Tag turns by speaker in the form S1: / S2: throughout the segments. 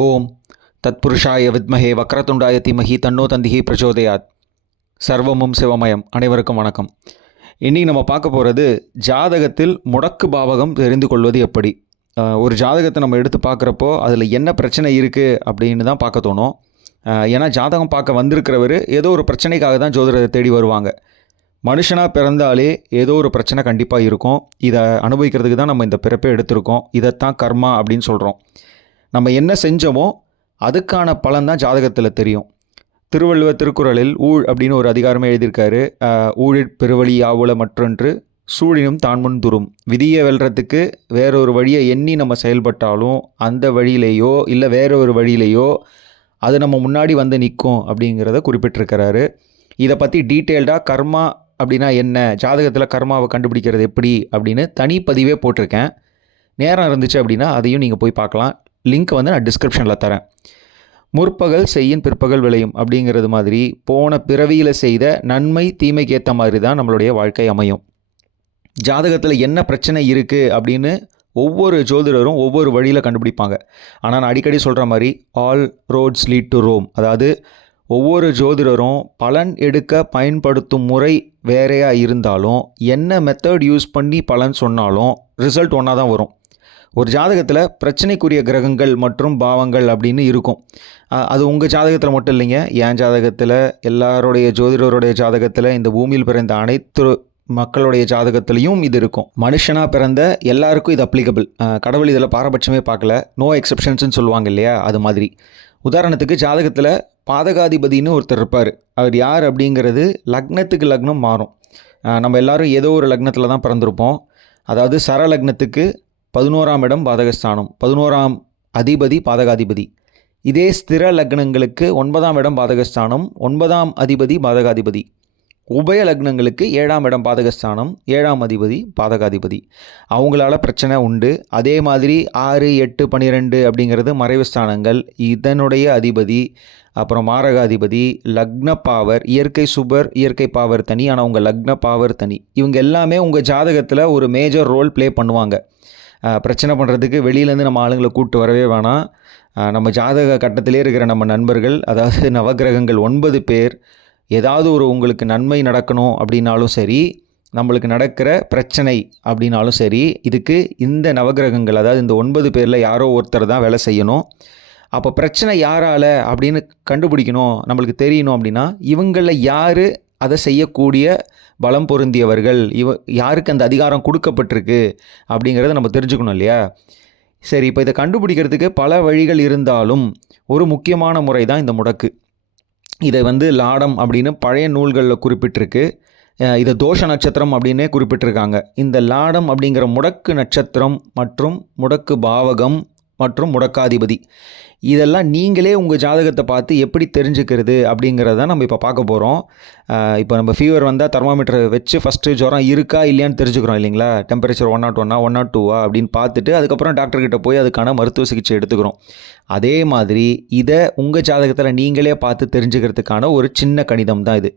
S1: ஓம் தத்புருஷாய வித்மஹே வக்ரதுண்டாய திமஹி தன்னோ தந்திஹி பிரச்சோதயாத் சர்வமும் சிவமயம் அனைவருக்கும் வணக்கம் இன்றைக்கி நம்ம பார்க்க போகிறது ஜாதகத்தில் முடக்கு பாவகம் தெரிந்து கொள்வது எப்படி ஒரு ஜாதகத்தை நம்ம எடுத்து பார்க்குறப்போ அதில் என்ன பிரச்சனை இருக்குது அப்படின்னு தான் பார்க்க தோணும் ஏன்னா ஜாதகம் பார்க்க வந்திருக்கிறவர் ஏதோ ஒரு பிரச்சனைக்காக தான் ஜோதிடத்தை தேடி வருவாங்க மனுஷனாக பிறந்தாலே ஏதோ ஒரு பிரச்சனை கண்டிப்பாக இருக்கும் இதை அனுபவிக்கிறதுக்கு தான் நம்ம இந்த பிறப்பை எடுத்திருக்கோம் இதைத்தான் கர்மா அப்படின்னு சொல்கிறோம் நம்ம என்ன செஞ்சோமோ அதுக்கான பலன் தான் ஜாதகத்தில் தெரியும். திருவள்ளுவர் திருக்குறளில் ஊழ் அப்படின்னு ஒரு அதிகாரமே எழுதியிருக்காரு. ஊழிற் பெருவழி ஆவுல மற்றொன்று சூழினும் தான் முன் துரும். விதியை வெல்றதுக்கு வேறொரு வழியை எண்ணி நம்ம செயல்பட்டாலும் அந்த வழியிலேயோ இல்லை வேற ஒரு வழியிலேயோ அது நம்ம முன்னாடி வந்து நிற்கும் அப்படிங்கிறத குறிப்பிட்டிருக்கிறாரு. இதை பற்றி டீட்டெயில்டாக கர்மா அப்படின்னா என்ன? ஜாதகத்தில் கர்மாவை கண்டுபிடிக்கிறது எப்படி அப்படின்னு தனிப்பதிவே போட்டிருக்கேன். நேரம் இருந்துச்சு அப்படின்னா அதையும் நீங்கள் போய் பார்க்கலாம். லிங்க் வந்து நான் டிஸ்கிரிப்ஷனில் தரேன். முற்பகல் செய்யின் பிற்பகல் விளையும் அப்படிங்கிறது மாதிரி போன பிறவியில் செய்த நன்மை தீமைக்கு ஏற்ற மாதிரி தான் நம்மளுடைய வாழ்க்கை அமையும். ஜாதகத்தில் என்ன பிரச்சனை இருக்குது அப்படின்னு ஒவ்வொரு ஜோதிடரும் ஒவ்வொரு வழியில் கண்டுபிடிப்பாங்க. ஆனால் நான் அடிக்கடி சொல்கிற மாதிரி all roads lead to Rome அதாவது ஒவ்வொரு ஜோதிடரும் பலன் எடுக்க பயன்படுத்தும் முறை வேறையாக இருந்தாலும் என்ன மெத்தட் யூஸ் பண்ணி பலன் சொன்னாலும் ரிசல்ட் ஒன்றா தான் வரும். ஒரு ஜாதகத்தில் பிரச்சனைக்குரிய கிரகங்கள் மற்றும் பாவங்கள் அப்படின்னு இருக்கும். அது உங்கள் ஜாதகத்தில் மட்டும் இல்லைங்க. என் ஜாதகத்தில் எல்லாருடைய ஜோதிடருடைய ஜாதகத்தில் இந்த பூமியில் பிறந்த அனைத்து மக்களுடைய ஜாதகத்திலையும் இது இருக்கும். மனுஷனாக பிறந்த எல்லாருக்கும் இது அப்ளிகபிள் கடவுள் இதில் பாரபட்சமே பார்க்கல. நோ எக்ஸப்ஷன்ஸ்னு சொல்லுவாங்க இல்லையா? அது மாதிரி. உதாரணத்துக்கு ஜாதகத்தில் பாதகாதிபதினு ஒருத்தர் இருப்பார். அவர் யார் அப்படிங்கிறது லக்னத்துக்கு லக்னம் மாறும். நம்ம எல்லாரும் ஏதோ ஒரு லக்னத்தில் தான் பிறந்திருப்போம். அதாவது சர லக்னத்துக்கு பதினோராம் இடம் பாதகஸ்தானம் பதினோராம் அதிபதி பாதகாதிபதி. இதே ஸ்திர லக்னங்களுக்கு ஒன்பதாம் இடம் பாதகஸ்தானம் ஒன்பதாம் அதிபதி பாதகாதிபதி. உபய லக்னங்களுக்கு ஏழாம் இடம் பாதகஸ்தானம் ஏழாம் அதிபதி பாதகாதிபதி. அவங்களால பிரச்சனை உண்டு. அதே மாதிரி ஆறு எட்டு பன்னிரெண்டு அப்படிங்கிறது மறைவு ஸ்தானங்கள். இதனுடைய அதிபதி அப்புறம் மாரகாதிபதி லக்ன பாவர் இயற்கை சுபர் இயற்கை பாவர் தனி. ஆனால் உங்கள் லக்ன பாவர் தனி. இவங்க எல்லாமே உங்கள் ஜாதகத்தில் ஒரு மேஜர் ரோல் ப்ளே பண்ணுவாங்க. பிரச்சனை பண்ணுறதுக்கு வெளியிலேருந்து நம்ம ஆளுங்களை கூப்பிட்டு வரவே வேணாம். நம்ம ஜாதக கட்டத்திலே இருக்கிற நம்ம நண்பர்கள் அதாவது நவக்கிரகங்கள் ஒன்பது பேர் ஏதாவது ஒரு உங்களுக்கு நன்மை நடக்கணும் அப்படின்னாலும் சரி நம்மளுக்கு நடக்கிற பிரச்சனை அப்படின்னாலும் சரி இதுக்கு இந்த நவக்கிரகங்கள் அதாவது இந்த ஒன்பது பேரில் யாரோ ஒருத்தர் தான் வேலை செய்யணும். அப்போ பிரச்சனை யாரால் அப்படின்னு கண்டுபிடிக்கணும் நம்மளுக்கு தெரியணும் அப்படின்னா இவங்களில் யார் அதை செய்யக்கூடிய பலம் பொருந்தியவர்கள் இவ யாருக்கு அந்த அதிகாரம் கொடுக்கப்பட்டிருக்கு அப்படிங்கிறத நம்ம தெரிஞ்சுக்கணும் இல்லையா? சரி இப்போ இதை கண்டுபிடிக்கிறதுக்கு பல வழிகள் இருந்தாலும் ஒரு முக்கியமான முறை தான் இந்த முடக்கு. இதை வந்து லாடம் அப்படின்னு பழைய நூல்களில் குறிப்பிட்டிருக்கு. இதை தோஷ நட்சத்திரம் அப்படின்னே குறிப்பிட்டிருக்காங்க. இந்த லாடம் அப்படிங்கிற முடக்கு நட்சத்திரம் மற்றும் முடக்கு பாவகம் மற்றும் முடக்காதிபதி. இதெல்லாம் நீங்களே உங்கள் ஜாதகத்தை பார்த்து எப்படி தெரிஞ்சுக்கிறது அப்படிங்கிறத நம்ம இப்போ பார்க்க போகிறோம் இப்போ நம்ம ஃபீவர் வந்தால் தெர்மாமீட்டர் வச்சு ஃபஸ்ட்டு ஜுரம் இருக்கா இல்லையான்னு தெரிஞ்சுக்கிறோம் இல்லைங்களா? டெம்பரேச்சர் ஒன் நாட் ஒன்னா ஒன் நாட் டூவா அப்படின்னு பார்த்துட்டு அதுக்கப்புறம் டாக்டர்கிட்ட போய் அதுக்கான மருத்துவ சிகிச்சை எடுத்துக்கிறோம். அதே மாதிரி இதை உங்கள் ஜாதகத்தில் நீங்களே பார்த்து தெரிஞ்சுக்கிறதுக்கான ஒரு சின்ன கணிதம் தான் இது.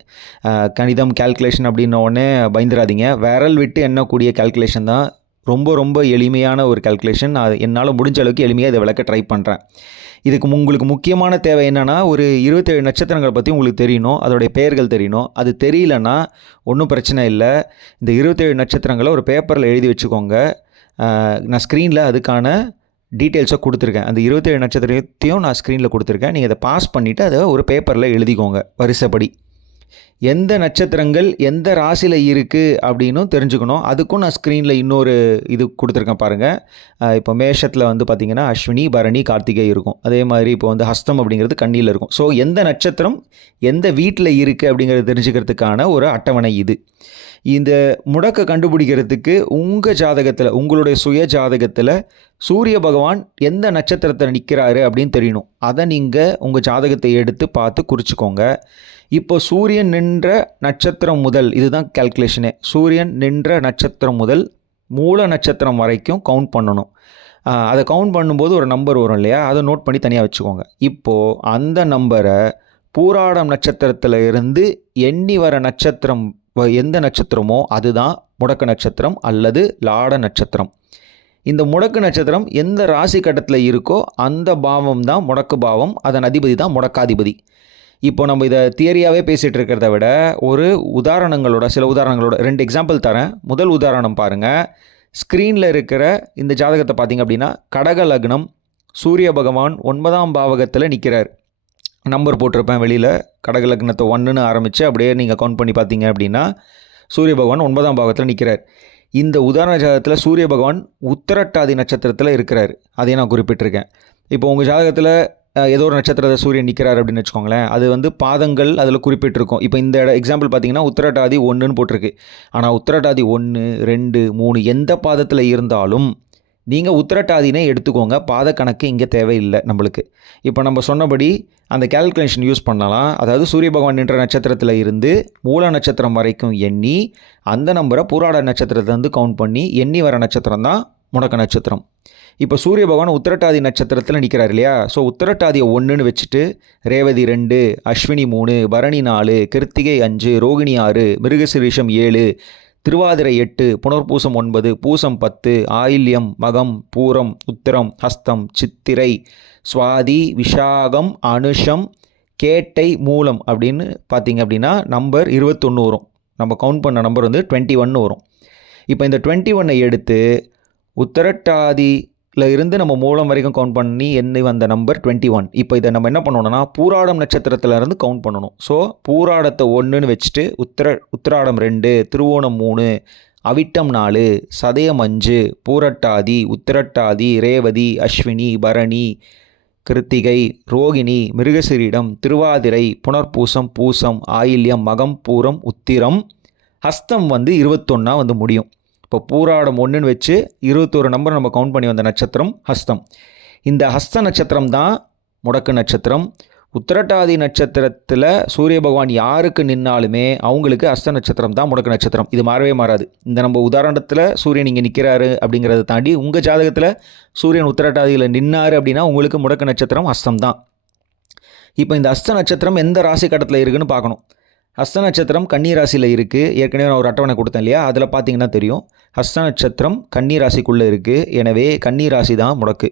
S1: கணிதம் கால்குலேஷன் அப்படின்ன உடனே பயந்துடாதீங்க விரல் விட்டு எண்ணக்கூடிய கால்குலேஷன் தான் ரொம்ப ரொம்ப எளிமையான ஒரு கேல்குலேஷன் அது என்னால் முடிஞ்ச அளவுக்கு எளிமையாக இதை விளக்க ட்ரை பண்ணுறேன் இதுக்கு உங்களுக்கு முக்கியமான தேவை என்னென்னா ஒரு இருபத்தேழு நட்சத்திரங்களை பற்றி உங்களுக்கு தெரியணும் அதோடைய பெயர்கள் தெரியணும். அது தெரியலன்னா ஒன்றும் பிரச்சனை இல்லை. இந்த இருபத்தேழு நட்சத்திரங்களை ஒரு பேப்பரில் எழுதி வச்சுக்கோங்க. நான் ஸ்க்ரீனில் அதுக்கான டீட்டெயில்ஸாக கொடுத்துருக்கேன். அந்த இருபத்தேழு நட்சத்திரத்தையும் நான் ஸ்க்ரீனில் கொடுத்துருக்கேன். நீங்கள் அதை பாஸ் பண்ணிவிட்டு அதை ஒரு பேப்பரில் எழுதிக்கோங்க வரிசைப்படி. எந்த நட்சத்திரங்கள் எந்த ராசியில் இருக்குது அப்படின்னும் தெரிஞ்சுக்கணும். அதுக்கும் நான் ஸ்க்ரீனில் இன்னொரு இது கொடுத்துருக்கேன் பாருங்கள் இப்போ மேஷத்தில் வந்து பார்த்திங்கன்னா அஸ்வினி பரணி கார்த்திகை இருக்கும். அதே மாதிரி இப்போ வந்து ஹஸ்தம் அப்படிங்கிறது கண்ணியில் இருக்கும். ஸோ எந்த நட்சத்திரம் எந்த வீட்டில் இருக்குது அப்படிங்கிறத தெரிஞ்சுக்கிறதுக்கான ஒரு அட்டவணை இது. இந்த முடக்க கண்டுபிடிக்கிறதுக்கு உங்கள் ஜாதகத்தில் உங்களுடைய சுய ஜாதகத்தில் சூரிய பகவான் எந்த நட்சத்திரத்தில் நிற்கிறாரு அப்படின்னு தெரியணும். அதை நீங்கள் உங்கள் ஜாதகத்தை எடுத்து பார்த்து குறிச்சிக்கோங்க. இப்போ சூரியன் நின்ற நட்சத்திரம் முதல் இதுதான் கால்குலேஷனே சூரியன் நின்ற நட்சத்திரம் முதல் மூல நட்சத்திரம் வரைக்கும் கவுண்ட் பண்ணணும். அதை கவுண்ட் பண்ணும்போது ஒரு நம்பர் வரும் இல்லையா? அதை நோட் பண்ணி தனியாக வச்சுக்கோங்க. இப்போது அந்த நம்பரை பூராடம் நட்சத்திரத்தில் இருந்து எண்ணி வர நட்சத்திரம் வ- எந்த நட்சத்திரமோ அதுதான் முடக்க நட்சத்திரம் அல்லது லாட நட்சத்திரம். இந்த முடக்கு நட்சத்திரம் எந்த ராசி கட்டத்தில் இருக்கோ அந்த பாவம் தான் முடக்கு பாவம் அதன் அதிபதி தான் முடக்காதிபதி. இப்போ நம்ம இதை தியரியாகவே பேசிகிட்டு இருக்கிறத விட ஒரு உதாரணங்களோட சில உதாரணங்களோட ரெண்டு எக்ஸாம்பிள் தரேன். முதல் உதாரணம் பாருங்கள் ஸ்க்ரீனில் இருக்கிற இந்த ஜாதகத்தை பார்த்தீங்க அப்படின்னா கடக லக்னம் சூரிய பகவான் ஒன்பதாம் பாவகத்தில் நிற்கிறார் நம்பர் போட்டிருப்பேன் வெளியில். கடக லக்னத்தை ஒன்றுன்னு ஆரம்பித்து அப்படியே நீங்கள் கவுண்ட் பண்ணி பார்த்தீங்க அப்படின்னா சூரிய பகவான் ஒன்பதாம் பாவகத்தில் நிற்கிறார் இந்த உதாரண ஜாதகத்தில் சூரிய பகவான் உத்தரட்டாதி நட்சத்திரத்தில் இருக்கிறார். அதையும் நான் குறிப்பிட்டிருக்கேன். இப்போ உங்கள் ஜாதகத்தில் ஏதோ ஒரு நட்சத்திரத்தை சூரியன் நிற்கிறார் அப்படின்னு வச்சுக்கோங்களேன். அது வந்து பாதங்கள் அதில் குறிப்பிட்டிருக்கும். இப்போ இந்த எக்ஸாம்பிள் பார்த்தீங்கன்னா உத்தரட்டாதி ஒன்றுன்னு போட்டிருக்கு. ஆனால் உத்தரட்டாதி ஒன்று ரெண்டு மூணு எந்த பாதத்தில் இருந்தாலும் நீங்கள் உத்தரட்டாதினே எடுத்துக்கோங்க. பாத கணக்கு இங்கே தேவையில்லை நம்மளுக்கு. இப்போ நம்ம சொன்னபடி அந்த கால்குலேஷன் யூஸ் பண்ணலாம். அதாவது சூரிய பகவான் என்ற நட்சத்திரத்தில் இருந்து மூல நட்சத்திரம் வரைக்கும் எண்ணி அந்த நம்பரை பூராட நட்சத்திரத்தை வந்து கவுண்ட் பண்ணி எண்ணி வர நட்சத்திரம் தான் முடக்க நட்சத்திரம். இப்போ சூரிய பகவான் உத்திரட்டாதி நட்சத்திரத்தில் நிற்கிறார் இல்லையா? ஸோ உத்திரட்டாதியை ஒன்றுன்னு வச்சுட்டு ரேவதி ரெண்டு அஸ்வினி மூணு பரணி நாலு கிருத்திகை அஞ்சு ரோகிணி ஆறு மிருகசிரீஷம் ஏழு திருவாதிரை எட்டு புனர்பூசம் ஒன்பது பூசம் பத்து ஆயில்யம் மகம் பூரம் உத்திரம் ஹஸ்தம் சித்திரை சுவாதி விஷாகம் அனுஷம் கேட்டை மூலம் அப்படின்னு பார்த்தீங்க அப்படின்னா நம்பர் இருபத்தொன்று வரும். நம்ம கவுண்ட் பண்ண நம்பர் வந்து டுவெண்ட்டி ஒன்று வரும். இப்போ இந்த டுவெண்ட்டி ஒன்னை எடுத்து உத்தரட்டாதியில் இருந்து நம்ம மூலம் வரைக்கும் கவுண்ட் பண்ணி எண்ணி வந்த நம்பர் டுவெண்ட்டி ஒன் இப்போ இதை நம்ம என்ன பண்ணணும்னா பூராடம் நட்சத்திரத்துலேருந்து கவுண்ட் பண்ணணும். ஸோ பூராடத்தை ஒன்றுன்னு வச்சுட்டு உத்திர உத்திராடம் ரெண்டு திருவோணம் மூணு அவிட்டம் நாலு சதயம் அஞ்சு பூரட்டாதி உத்திரட்டாதி ரேவதி அஸ்வினி பரணி கிருத்திகை ரோகிணி மிருகசிரீடம் திருவாதிரை புனர்பூசம் பூசம் ஆயில்யம் மகம் பூரம் உத்திரம் ஹஸ்தம் வந்து இருபத்தொன்னா வந்து முடியும். இப்போ பூராடம் ஒன்றுன்னு வச்சு இருபத்தோரு நம்பர் நம்ம கவுண்ட் பண்ணி வந்த நட்சத்திரம் ஹஸ்தம். இந்த ஹஸ்த நட்சத்திரம் தான் முடக்கு நட்சத்திரம். உத்திரட்டாதி நட்சத்திரத்தில் சூரிய பகவான் யாருக்கு நின்னாலுமே அவங்களுக்கு அஸ்த நட்சத்திரம் தான் முடக்கு நட்சத்திரம். இது மாறவே மாறாது. இந்த நம்ம உதாரணத்தில் சூரியன் இங்கே நிற்கிறாரு அப்படிங்கிறத தாண்டி உங்கள் ஜாதகத்தில் சூரியன் உத்திரட்டாதியில் நின்னார் அப்படின்னா உங்களுக்கு முடக்கு நட்சத்திரம் அஸ்தம் தான். இப்போ இந்த அஸ்த நட்சத்திரம் எந்த ராசி கட்டத்தில் இருக்குன்னு பார்க்கணும். ஹஸ்த நட்சத்திரம் கன்னிராசியில் இருக்குது ஏற்கனவே நான் ஒரு அட்டவணை கொடுத்தேன் இல்லையா? அதில் பார்த்தீங்கன்னா தெரியும். ஹஸ்த நட்சத்திரம் கன்னிராசிக்குள்ளே இருக்குது எனவே கன்னிராசி தான் முடக்கு.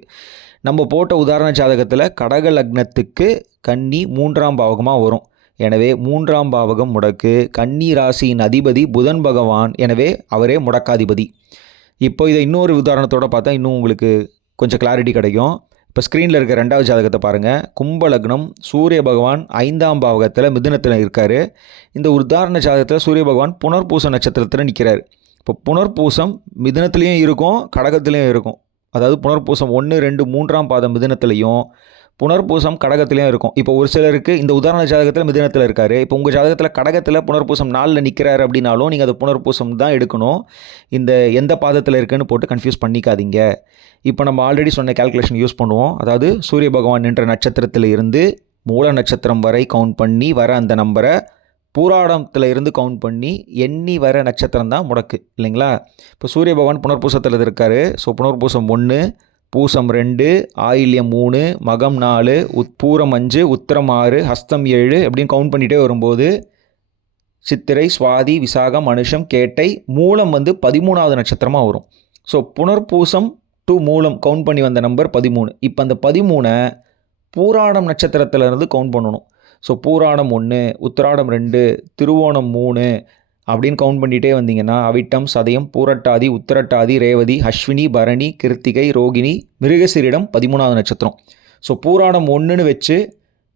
S1: நம்ம போட்ட உதாரண ஜாதகத்தில் கடக லக்னத்துக்கு கன்னி மூன்றாம் பாவகமாக வரும். எனவே மூன்றாம் பாவகம் முடக்கு. கன்னி ராசியின் அதிபதி புதன் பகவான். எனவே அவரே முடக்காதிபதி. இப்போ இதை இன்னொரு உதாரணத்தோடு பார்த்தா இன்னும் உங்களுக்கு கொஞ்சம் கிளாரிட்டி கிடைக்கும். இப்போ ஸ்க்ரீனில் இருக்க ரெண்டாவது ஜாதகத்தை பாருங்கள் கும்ப லக்னம் சூரிய பகவான் ஐந்தாம் பாவகத்தில் மிதுனத்தில் இருக்கார். இந்த உதாரண ஜாதகத்தில் சூரிய பகவான் புனர்பூச நட்சத்திரத்தில் நிற்கிறார் இப்போ புனர்பூசம் மிதுனத்துலேயும் இருக்கும் கடகத்துலேயும் இருக்கும். அதாவது புனர்பூசம் ஒன்று ரெண்டு மூன்றாம் பாதம் மிதுனத்துலேயும் புனர்பூசம் கடகத்திலையும் இருக்கும். இப்போ ஒரு சிலருக்கு இந்த உதாரண ஜாதகத்தில் மிதனத்தில் இருக்காரு. இப்போ உங்கள் ஜாதகத்தில் கடகத்தில் புனர்பூசம் நாளில் நிற்கிறாரு அப்படின்னாலும் நீங்கள் அதை புனர்பூசம் தான் எடுக்கணும். இந்த எந்த பாதத்தில் இருக்குன்னு போட்டு கன்ஃபியூஸ் பண்ணிக்காதீங்க. இப்போ நம்ம ஆல்ரெடி சொன்ன கால்குலேஷன் யூஸ் பண்ணுவோம். அதாவது சூரிய பகவான் என்ற நட்சத்திரத்தில் இருந்து மூல நட்சத்திரம் வரை கவுண்ட் பண்ணி வர அந்த நம்பரை பூராடத்தில் இருந்து கவுண்ட் பண்ணி எண்ணி வர நட்சத்திரம் தான் முடக்கு. இல்லைங்களா? இப்போ சூரிய பகவான் புனர்பூசத்தில் இருக்காரு. ஸோ புனர்பூசம் ஒன்று பூசம் ரெண்டு ஆயில்யம் மூணு மகம் நாலு உத் பூரம் அஞ்சு உத்திரம் ஆறு ஹஸ்தம் ஏழு அப்படின்னு கவுண்ட் பண்ணிகிட்டே வரும்போது சித்திரை சுவாதி விசாகம் மனுஷம் கேட்டை மூலம் வந்து பதிமூணாவது நட்சத்திரமாக வரும். ஸோ புனர்பூசம் டு மூலம் கவுண்ட் பண்ணி வந்த நம்பர் பதிமூணு. இப்போ அந்த பதிமூணை பூராடம் நட்சத்திரத்திலேருந்து கவுண்ட் பண்ணணும். ஸோ பூராடம் ஒன்று உத்திராடம் ரெண்டு திருவோணம் மூணு அப்படின்னு கவுண்ட் பண்ணிகிட்டே வந்தீங்கன்னா அவிட்டம் சதயம் பூரட்டாதி உத்தரட்டாதி ரேவதி அஸ்வினி பரணி கிருத்திகை ரோகிணி மிருகசிரிடம் பதிமூணாவது நட்சத்திரம். ஸோ பூராடம் ஒன்றுன்னு வச்சு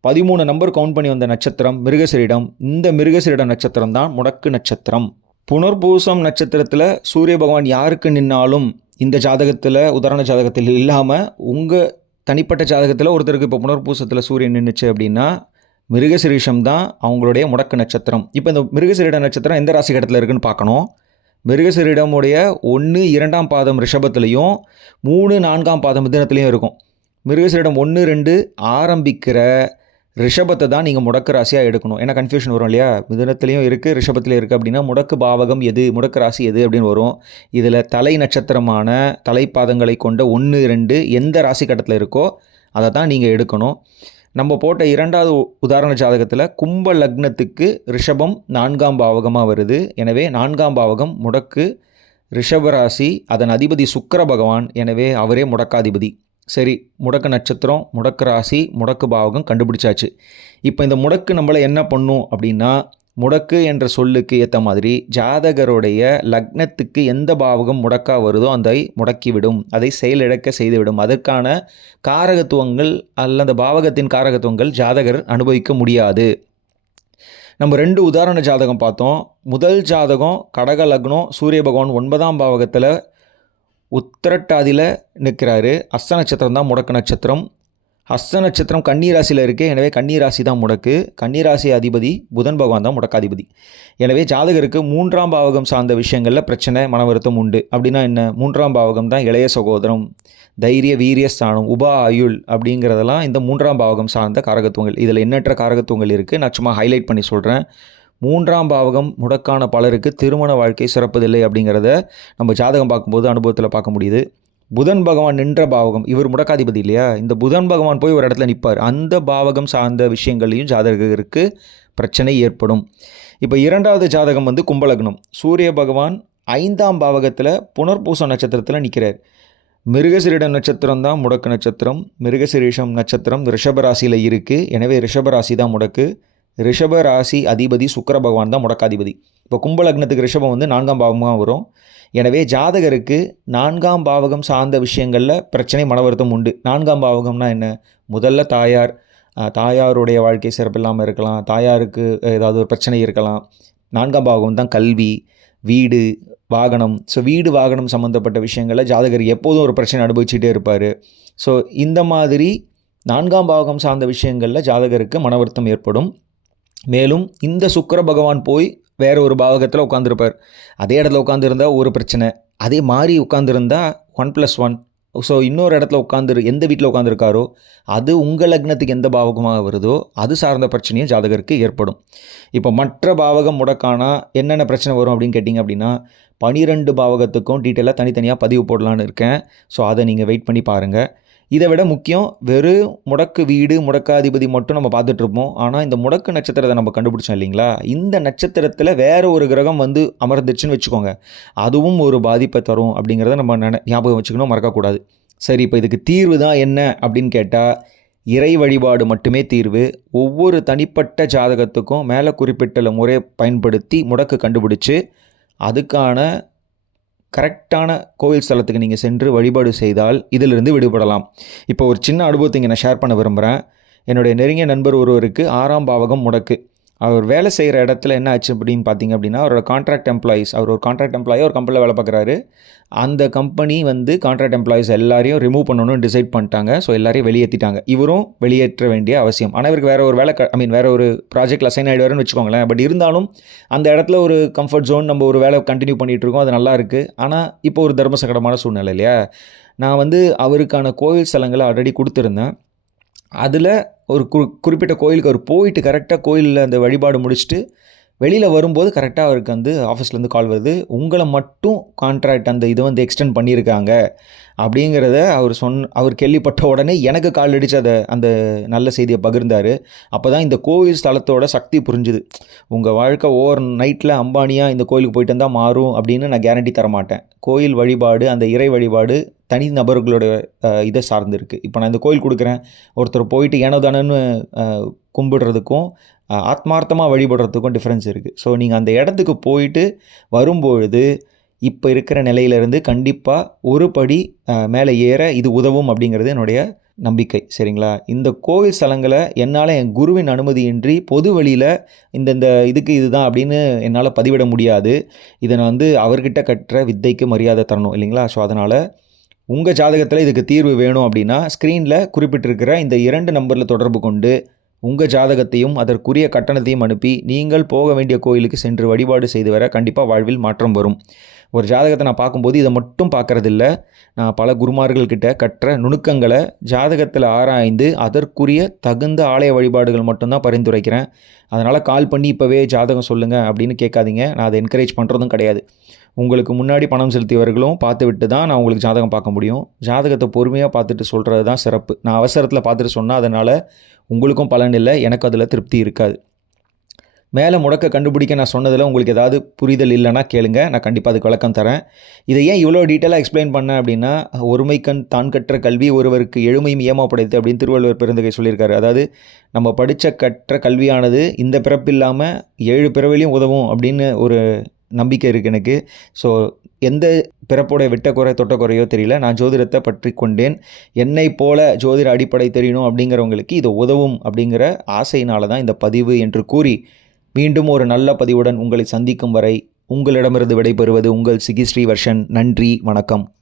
S1: பதிமூணு நம்பர் கவுண்ட் பண்ணி வந்த நட்சத்திரம் மிருகசிரிடம். இந்த மிருகசிரிடம் நட்சத்திரம் தான் முடக்கு நட்சத்திரம். புனர்பூசம் நட்சத்திரத்தில் சூரிய பகவான் யாருக்கு நின்னாலும் இந்த ஜாதகத்தில் உதாரண ஜாதகத்தில் இல்லாமல் உங்கள் தனிப்பட்ட ஜாதகத்தில் ஒருத்தருக்கு இப்போ புனர்பூசத்தில் சூரியன் நின்றுச்சு அப்படின்னா மிருகசிரீஷம் தான் அவங்களுடைய முடக்கு நட்சத்திரம். இப்போ இந்த மிருகசிரீட நட்சத்திரம் எந்த ராசி கட்டத்தில் இருக்குன்னு பார்க்கணும். மிருகசிரீடமுடைய ஒன்று இரண்டாம் பாதம் ரிஷபத்துலேயும் மூணு நான்காம் பாதம் மிதனத்துலேயும் இருக்கும். மிருகசிரீடம் ஒன்று ரெண்டு ஆரம்பிக்கிற ரிஷபத்தை தான் நீங்கள் முடக்கு ராசியாக எடுக்கணும். ஏன்னா கன்ஃபியூஷன் வரும் இல்லையா? மிதனத்துலேயும் இருக்குது ரிஷபத்துலேயும் இருக்குது அப்படின்னா முடக்கு பாவகம் எது முடக்கு ராசி எது அப்படின்னு வரும். இதில் தலை நட்சத்திரமான தலைப்பாதங்களை கொண்ட ஒன்று ரெண்டு எந்த ராசி கட்டத்தில் இருக்கோ அதை தான் நீங்கள் எடுக்கணும். நம்ம போட்ட இரண்டாவது உதாரண ஜாதகத்தில் கும்ப லக்னத்துக்கு ரிஷபம் நான்காம் பாவகமாக வருது. எனவே நான்காம் பாவகம் முடக்கு ரிஷபராசி அதன் அதிபதி சுக்கர பகவான் எனவே அவரே முடக்காதிபதி. சரி முடக்கு நட்சத்திரம் முடக்கு ராசி முடக்கு பாவகம் கண்டுபிடிச்சாச்சு. இப்போ இந்த முடக்கு நம்மளை என்ன பண்ணும் அப்படின்னா முடக்கு என்ற சொல்லுக்கு ஏற்ற மாதிரி ஜாதகருடைய லக்னத்துக்கு எந்த பாவகம் முடக்கா வருதோ அதை முடக்கிவிடும். அதை செயலிழக்க செய்துவிடும். அதற்கான காரகத்துவங்கள் அல்ல அந்த பாவகத்தின் காரகத்துவங்கள் ஜாதகர் அனுபவிக்க முடியாது. நம்ம ரெண்டு உதாரண ஜாதகம் பார்த்தோம். முதல் ஜாதகம் கடக லக்னம் சூரிய பகவான் ஒன்பதாம் பாவகத்தில் உத்திரட்டாதியில் நிற்கிறாரு அஸ்த நட்சத்திரம் தான் முடக்க நட்சத்திரம். ஹஸ்த நட்சத்திரம் கன்னிராசியில் இருக்குது எனவே கன்னிராசி தான் முடக்கு. கன்னிராசி அதிபதி புதன் பகவான் தான் முடக்காதிபதி. எனவே ஜாதகருக்கு மூன்றாம் பாவகம் சார்ந்த விஷயங்களில் பிரச்சனை மன வருத்தம் உண்டு. அப்படின்னா என்ன? மூன்றாம் பாவகம் தான் இளைய சகோதரம் தைரிய வீரிய ஸ்தானம் உப ஆயுள் அப்படிங்கிறதெல்லாம் இந்த மூன்றாம் பாவகம் சார்ந்த காரகத்துவங்கள். இதில் எண்ணற்ற காரகத்துவங்கள் இருக்குது நான் சும்மா ஹைலைட் பண்ணி சொல்கிறேன் மூன்றாம் பாவகம் முடக்கான பலருக்கு திருமண வாழ்க்கை சிறப்பதில்லை அப்படிங்கிறத நம்ம ஜாதகம் பார்க்கும்போது அனுபவத்தில் பார்க்க முடியுது. புதன் பகவான் நின்ற பாவகம் இவர் முடக்காதிபதி இல்லையா? இந்த புதன் பகவான் போய் ஒரு இடத்துல நிற்பார் அந்த பாவகம் சார்ந்த விஷயங்களையும் ஜாதகருக்கு பிரச்சனை ஏற்படும். இப்போ இரண்டாவது ஜாதகம் வந்து கும்பலக்னம். சூரிய பகவான் ஐந்தாம் பாவகத்தில் புனர்பூச நட்சத்திரத்தில் நிற்கிறார் மிருகசிரிடம் நட்சத்திரம் தான் முடக்கு நட்சத்திரம். மிருகசிரீஷம் நட்சத்திரம் ரிஷபராசியில் இருக்குது எனவே ரிஷபராசி தான் முடக்கு. ரிஷப ராசி அதிபதி சுக்கர பகவான் தான் முடக்காதிபதி. இப்போ கும்பலக்னத்துக்கு ரிஷபம் வந்து நான்காம் பாவமாக வரும். எனவே ஜாதகருக்கு நான்காம் பாவகம் சார்ந்த விஷயங்களில் பிரச்சனை மன வருத்தம் உண்டு. நான்காம் பாவகம்னா என்ன? முதல்ல தாயார் தாயாருடைய வாழ்க்கை சிறப்பில்லாமல் இருக்கலாம். தாயாருக்கு ஏதாவது ஒரு பிரச்சனை இருக்கலாம். நான்காம் பாவகம் தான் கல்வி வீடு வாகனம். ஸோ வீடு வாகனம் சம்மந்தப்பட்ட விஷயங்களில் ஜாதகர் எப்போதும் ஒரு பிரச்சனை அனுபவிச்சுட்டே இருப்பார். ஸோ இந்த மாதிரி நான்காம் பாவகம் சார்ந்த விஷயங்களில் ஜாதகருக்கு மன வருத்தம் ஏற்படும். மேலும் இந்த சுக்கர பகவான் போய் வேற ஒரு பாவகத்தில் உட்காந்துருப்பார் அதே இடத்துல உட்காந்துருந்தா ஒரு பிரச்சனை. அதே மாதிரி உட்காந்துருந்தா ஒன் ப்ளஸ் ஒன் ஸோ இன்னொரு இடத்துல உட்காந்துரு எந்த வீட்டில் உட்காந்துருக்காரோ அது உங்கள் லக்னத்துக்கு எந்த பாவகமாக வருதோ அது சார்ந்த பிரச்சனையும் ஜாதகருக்கு ஏற்படும். இப்போ மற்ற பாவகம் முடக்கானா என்னென்ன பிரச்சனை வரும் அப்படின்னு கேட்டிங்க அப்படின்னா பனிரெண்டு பாவகத்துக்கும் டீட்டெயிலாக தனித்தனியாக பதிவு போடலான்னு இருக்கேன். ஸோ அதை நீங்கள் வெயிட் பண்ணி பாருங்கள் இதை விட முக்கியம் வெறும் முடக்கு வீடு முடக்காதிபதி மட்டும் நம்ம பார்த்துட்ருப்போம். ஆனால் இந்த முடக்கு நட்சத்திரத்தை நம்ம கண்டுபிடிச்சோம் இல்லைங்களா? இந்த நட்சத்திரத்தில் வேறு ஒரு கிரகம் வந்து அமர்ந்துச்சுன்னு வச்சுக்கோங்க. அதுவும் ஒரு பாதிப்பை தரும் அப்படிங்கிறத நம்ம நினை ஞாபகம் வச்சுக்கணும் மறக்கக்கூடாது. சரி இப்போ இதுக்கு தீர்வு தான் என்ன அப்படின்னு கேட்டால் இறை வழிபாடு மட்டுமே தீர்வு. ஒவ்வொரு தனிப்பட்ட ஜாதகத்துக்கும் மேலே குறிப்பிட்ட முறையை பயன்படுத்தி முடக்கு கண்டுபிடிச்சு அதுக்கான கரெக்டான கோவில் ஸ்தலத்துக்கு நீங்கள் சென்று வழிபாடு செய்தால் இதிலிருந்து விடுபடலாம். இப்போ ஒரு சின்ன அனுபவத்தை இங்கே நான் ஷேர் பண்ண விரும்புகிறேன் என்னுடைய நெருங்கிய நண்பர் ஒருவருக்கு ஆறாம் பாவகம் முடக்கு. அவர் வேலை செய்கிற இடத்துல என்ன ஆச்சு அப்படின்னு பார்த்தீங்க அப்படின்னா அவரோட கான்ட்ராக்ட் எம்ப்ளாயீஸ் அவர் ஒரு கான்ட்ராக்ட் எம்ப்ளாயி ஒரு கம்பெனியில் வேலை பார்க்குறாரு. அந்த கம்பெனி வந்து கான்ட்ராக்ட் எம்ப்ளாயீஸ் எல்லாரையும் ரிமூவ் பண்ணணும்னு டிசைட் பண்ணிட்டாங்க. ஸோ எல்லாரையும் வெளியேற்றிட்டாங்க இவரும் வெளியேற்ற வேண்டிய அவசியம். ஆனால் இவருக்கு வேறு ஒரு வேலை ஐ மீன் வேறு ஒரு ப்ராஜெக்ட்டில் அசைன் ஆகிடுவாருன்னு வச்சுக்கோங்களேன். பட் இருந்தாலும் அந்த இடத்துல ஒரு கம்ஃபர்ட் ஜோன் நம்ம ஒரு வேலை கண்டினியூ பண்ணிகிட்டு இருக்கோம். அது நல்லா இருக்குது ஆனால் இப்போ ஒரு தர்ம சங்கடமான சூழ்நிலை இல்லையா? நான் வந்து அவருக்கான கோவில் ஸ்தலங்களை ஆல்ரெடி கொடுத்துருந்தேன். அதில் ஒரு கு குறிப்பிட்ட கோயிலுக்கு அவர் போயிட்டு கரெக்டாக கோயிலில் அந்த வழிபாடு முடிச்சுட்டு வெளியில் வரும்போது கரெக்டாக அவருக்கு வந்து ஆஃபீஸ்லேருந்து கால் வருது. உங்களை மட்டும் கான்ட்ராக்ட் அந்த இதை வந்து எக்ஸ்டெண்ட் பண்ணியிருக்காங்க அப்படிங்கிறத அவர் சொன் அவர் கேள்விப்பட்ட உடனே எனக்கு கால் அடித்து அதை அந்த நல்ல செய்தியை பகிர்ந்தார். அப்போ தான் இந்த கோவில் ஸ்தலத்தோட சக்தி புரிஞ்சுது. உங்கள் வாழ்க்கை ஓவர் நைட்டில் அம்பானியாக இந்த கோயிலுக்கு போயிட்டு வந்தால் மாறும் அப்படின்னு நான் கேரண்டி தரமாட்டேன். கோயில் வழிபாடு அந்த இறை வழிபாடு தனி நபர்களோட இதை சார்ந்துருக்கு இப்போ நான் இந்த கோயில் கொடுக்குறேன். ஒருத்தர் போயிட்டு ஏனோ தானேன்னு கும்பிடுறதுக்கும் ஆத்மார்த்தமாக வழிபடுறதுக்கும் டிஃப்ரென்ஸ் இருக்குது ஸோ நீங்கள் அந்த இடத்துக்கு போயிட்டு வரும்பொழுது இப்போ இருக்கிற நிலையிலேருந்து கண்டிப்பாக ஒரு படி மேலே ஏற இது உதவும் அப்படிங்கிறது என்னுடைய நம்பிக்கை. சரிங்களா? இந்த கோவில் ஸ்தலங்களை என்னால் என் குருவின் அனுமதியின்றி பொது வழியில் இந்தந்த இதுக்கு இதுதான் அப்படின்னு என்னால் பதிவிட முடியாது. இதை நான் வந்து அவர்கிட்ட கட்டுற வித்தைக்கு மரியாதை தரணும் இல்லைங்களா? ஸோ அதனால் உங்கள் ஜாதகத்தில் இதுக்கு தீர்வு வேணும் அப்படின்னா ஸ்க்ரீனில் குறிப்பிட்டிருக்கிற இந்த இரண்டு நம்பரில் தொடர்பு கொண்டு உங்கள் ஜாதகத்தையும் அதற்குரிய கட்டணத்தையும் அனுப்பி நீங்கள் போக வேண்டிய கோயிலுக்கு சென்று வழிபாடு செய்து வர கண்டிப்பாக வாழ்வில் மாற்றம் வரும். ஒரு ஜாதகத்தை நான் பார்க்கும்போது இதை மட்டும் பார்க்குறதில்ல. நான் பல குருமார்கள்கிட்ட கற்ற நுணுக்கங்களை ஜாதகத்தில் ஆராய்ந்து அதற்குரிய தகுந்த ஆலய வழிபாடுகள் மட்டும்தான் பரிந்துரைக்கிறேன். அதனால் கால் பண்ணி இப்போவே ஜாதகம் சொல்லுங்கள் அப்படின்னு கேட்காதீங்க. நான் அதை என்கரேஜ் பண்ணுறதும் கிடையாது. உங்களுக்கு முன்னாடி பணம் செலுத்தியவர்களும் பார்த்துவிட்டு தான் நான் உங்களுக்கு ஜாதகம் பார்க்க முடியும். ஜாதகத்தை பொறுமையாக பார்த்துட்டு சொல்கிறது தான் சிறப்பு. நான் அவசரத்தில் பார்த்துட்டு சொன்னால் அதனால் உங்களுக்கும் பலன் இல்லை எனக்கு அதில் திருப்தி இருக்காது. மேலே முடக்க கண்டுபிடிக்க நான் சொன்னதில் உங்களுக்கு ஏதாவது புரிதல் இல்லைன்னா கேளுங்க. நான் கண்டிப்பாக அதுக்கு விளக்கம் தரேன். இதை ஏன் இவ்வளோ டீட்டெயிலாக எக்ஸ்பிளைன் பண்ணேன் அப்படின்னா ஒருமைக்கண் தான் கற்ற கல்வி ஒருவருக்கு எழுமையும் ஏமாப்படைத்து அப்படின்னு திருவள்ளுவர் பெருந்தகை சொல்லியிருக்காரு. அதாவது நம்ம படித்த கற்ற கல்வியானது இந்த பிறப்பு இல்லாமல் ஏழு பிறவிலையும் உதவும் அப்படின்னு ஒரு நம்பிக்கை இருக்குது எனக்கு. ஸோ எந்த பிறப்போடைய விட்ட குறை தெரியல. நான் ஜோதிடத்தை பற்றி கொண்டேன். என்னை போல ஜோதிட அடிப்படை தெரியணும் அப்படிங்கிறவங்களுக்கு இது உதவும் அப்படிங்கிற ஆசையினால தான் இந்த பதிவு என்று கூறி மீண்டும் ஒரு நல்ல பதிவுடன் உங்களை சந்திக்கும் வரை உங்களிடமிருந்து விடைபெறுவது உங்கள் சிகி ஸ்ரீவர்ஷன் நன்றி வணக்கம்.